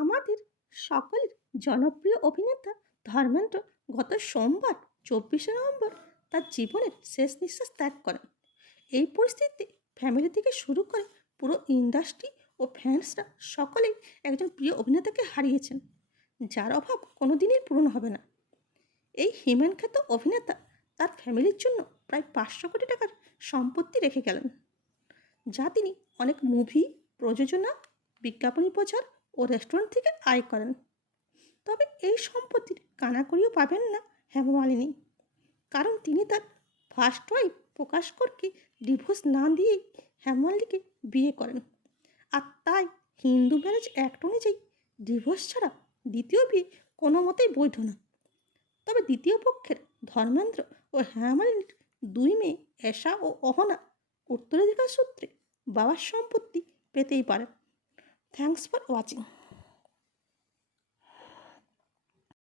আমাদের সকলের জনপ্রিয় অভিনেতা ধর্মেন্দ্র গত সোমবার 24শে নভেম্বর তার জীবনের শেষ নিঃশ্বাস ত্যাগ করেন। এই পরিস্থিতিতে ফ্যামিলি থেকে শুরু করে পুরো ইন্ডাস্ট্রি ও ফ্যান্সরা সকলেই একজন প্রিয় অভিনেতাকে হারিয়েছেন, যার অভাব কোনোদিনই পূরণ হবে না। এই হিমেন খ্যাত অভিনেতা তার ফ্যামিলির জন্য প্রায় 500 কোটি টাকার সম্পত্তি রেখে গেলেন, যা তিনি অনেক মুভি, প্রযোজনা, বিজ্ঞাপনী প্রচার ও রেস্টুরেন্ট থেকে আয় করেন। তবে এই সম্পত্তির কানাকড়িও পাবেন না হেমা মালিনী, কারণ তিনি তার ফার্স্ট ওয়াইফ প্রকাশ করকে ডিভোর্স না দিয়েই হেমা মালিনীকে বিয়ে করেন। আর তাই হিন্দু ম্যারেজ অ্যাক্ট অনুযায়ী ডিভোর্স ছাড়া দ্বিতীয় বিয়ে কোনো মতেই বৈধ না। তবে দ্বিতীয় পক্ষের ধর্মেন্দ্র ও হেমা মালিনীর দুই মেয়ে এশা ও অহনা উত্তরাধিকার সূত্রে বাবার সম্পত্তি পেতেই পারেন। Thanks for watching.